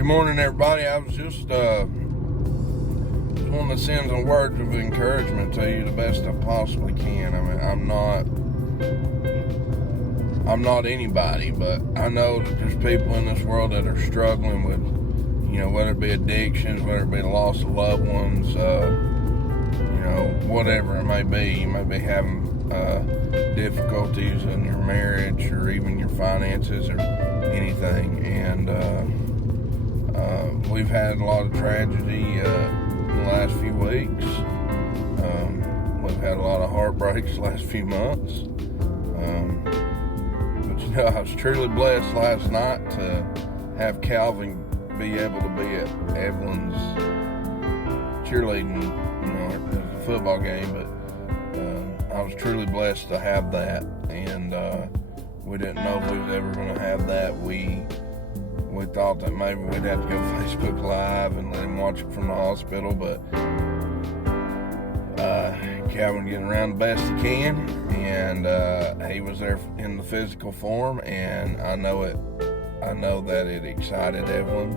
Good morning, everybody. I was just wanting to send some words of encouragement to you the best I possibly can. I mean, I'm not anybody, but I know that there's people in this world that are struggling with, whether it be addictions, whether it be the loss of loved ones, whatever it may be. You may be having difficulties in your marriage or even your finances or anything, and we've had a lot of tragedy in the last few weeks. We've had a lot of heartbreaks the last few months. But I was truly blessed last night to have Calvin be able to be at Evelyn's cheerleading, it was a football game, but I was truly blessed to have that, and we didn't know if we was ever going to have that. We thought that maybe we'd have to go Facebook Live and let him watch it from the hospital, but Calvin getting around the best he can, and he was there in the physical form, and I know that it excited Evelyn.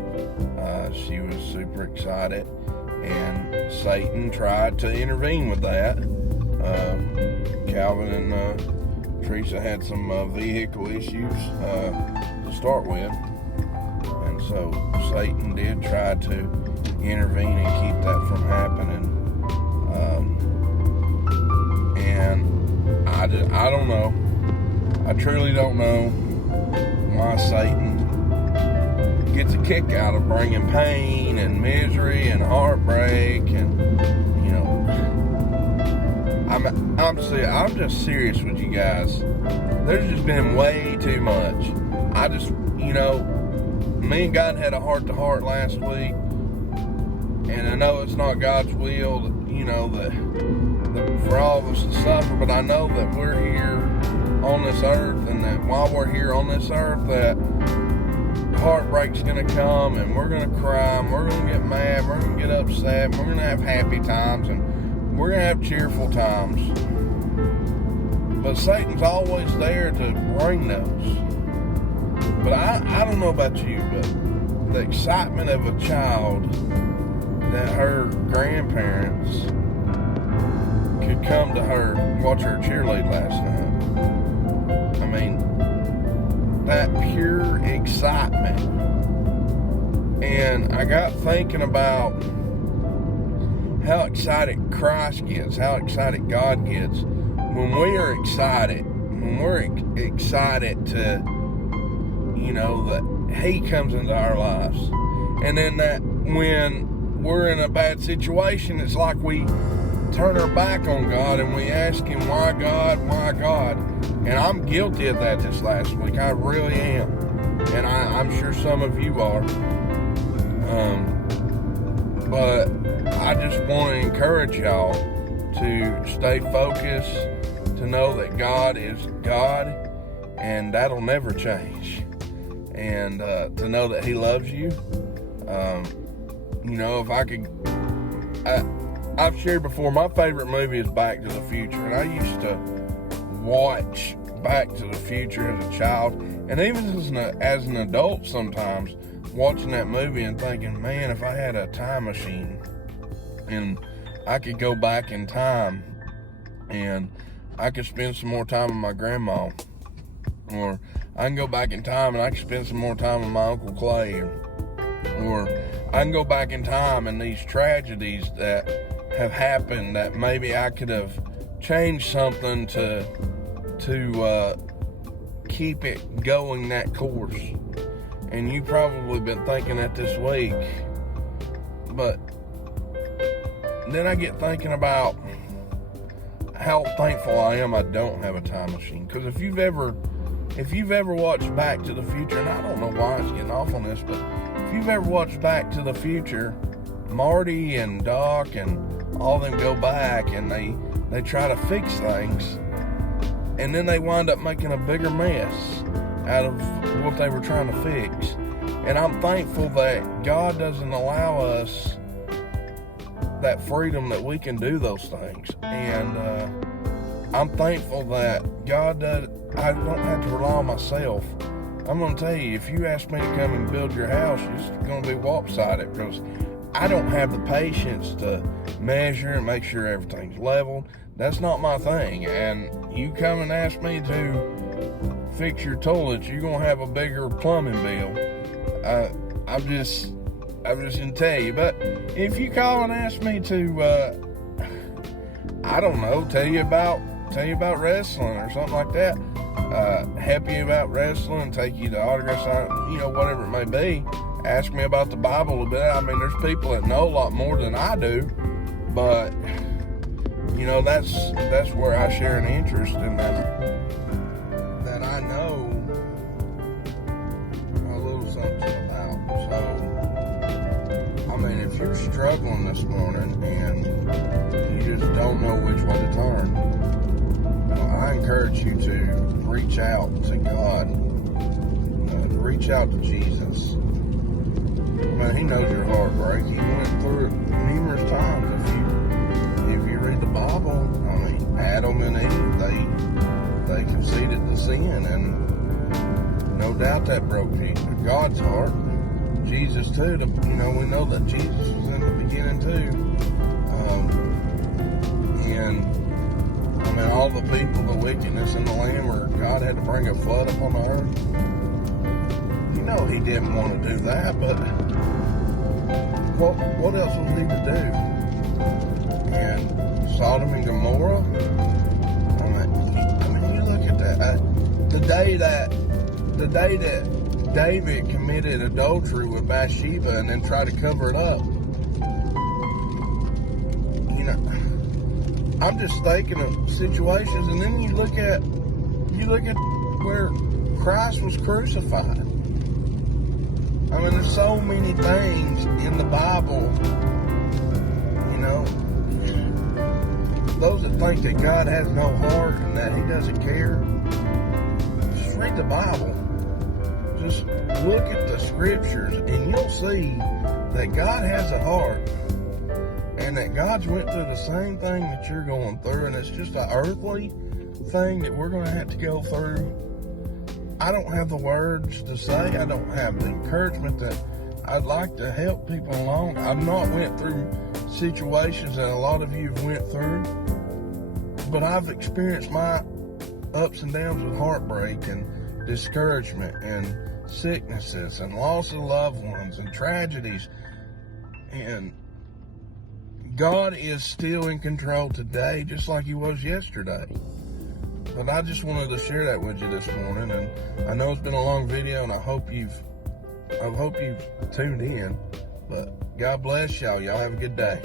She was super excited, and Satan tried to intervene with that. Calvin and Teresa had some vehicle issues to start with, and so Satan did try to intervene and keep that from happening. And I don't know. I truly don't know why Satan gets a kick out of bringing pain and misery and heartbreak, and I'm just serious with you guys. There's just been way too much. Me and God had a heart-to-heart last week, and I know it's not God's will, that for all of us to suffer, but I know that we're here on this earth, and that while we're here on this earth, that heartbreak's going to come, and we're going to cry, and we're going to get mad, we're going to get upset, and we're going to have happy times, and we're going to have cheerful times. But Satan's always there to bring those. But I don't know about you, but the excitement of a child that her grandparents could come to her, watch her cheerlead last night. I mean, that pure excitement. And I got thinking about how excited Christ gets, how excited God gets when we are excited, when we're excited to, that He comes into our lives. And then that when we're in a bad situation, it's like we turn our back on God and we ask Him, why God, why God? And I'm guilty of that this last week. I really am. And I'm sure some of you are. But I just want to encourage y'all to stay focused, to know that God is God, and that'll never change. And to know that He loves you. If I could, I've shared before, my favorite movie is Back to the Future, and I used to watch Back to the Future as a child, and even as an adult sometimes, watching that movie and thinking, man, if I had a time machine and I could go back in time and I could spend some more time with my grandma, or I can go back in time and I can spend some more time with my Uncle Clay, or I can go back in time and these tragedies that have happened that maybe I could have changed something to keep it going that course. And you probably been thinking that this week, but then I get thinking about how thankful I am I don't have a time machine. Because if you've ever watched Back to the Future, and I don't know why it's getting off on this, but if you've ever watched Back to the Future, Marty and Doc and all them go back and they try to fix things, and then they wind up making a bigger mess out of what they were trying to fix. And I'm thankful that God doesn't allow us that freedom that we can do those things. And I'm thankful that God does. I don't have to rely on myself I'm going to tell you, if you ask me to come and build your house, it's going to be lopsided, because I don't have the patience to measure and make sure everything's leveled. That's not my thing. And you come and ask me to fix your toilets, you're going to have a bigger plumbing bill. I'm just going to tell you. But if you call and ask me to, I don't know, tell you about wrestling or something like that, help you about wrestling, take you to autograph sign, you know, whatever it may be, ask me about the Bible a bit. I mean, there's people that know a lot more than I do, but, you know, that's where I share an interest in that I know a little something about. So, I mean, if you're struggling this morning and you just don't know which way to turn, I encourage you to reach out to God, reach out to Jesus. Man, He knows your heartbreak. He went through it numerous times. If you read the Bible, I mean, Adam and Eve, they conceded to sin, and no doubt that broke God's heart. Jesus too. You know, we know that Jesus was in the beginning too, and I mean, all the people, the wickedness in the land, where God had to bring a flood upon the earth. You know, He didn't want to do that, but what else was He to do? And Sodom and Gomorrah, I mean, you look at that. The day that David committed adultery with Bathsheba and then tried to cover it up, you know, I'm just thinking of situations, and then you look at where Christ was crucified. I mean, there's so many things in the Bible, you know, those that think that God has no heart and that He doesn't care, just read the Bible. Just look at the scriptures and you'll see that God has a heart. And that God's went through the same thing that you're going through, and it's just an earthly thing that we're going to have to go through. I don't have the words to say. I don't have the encouragement that I'd like to help people along. I've not went through situations that a lot of you have went through, but I've experienced my ups and downs with heartbreak and discouragement and sicknesses and loss of loved ones and tragedies, and God is still in control today, just like He was yesterday. But I just wanted to share that with you this morning, and I know it's been a long video, and I hope you've tuned in. But God bless y'all. Y'all have a good day.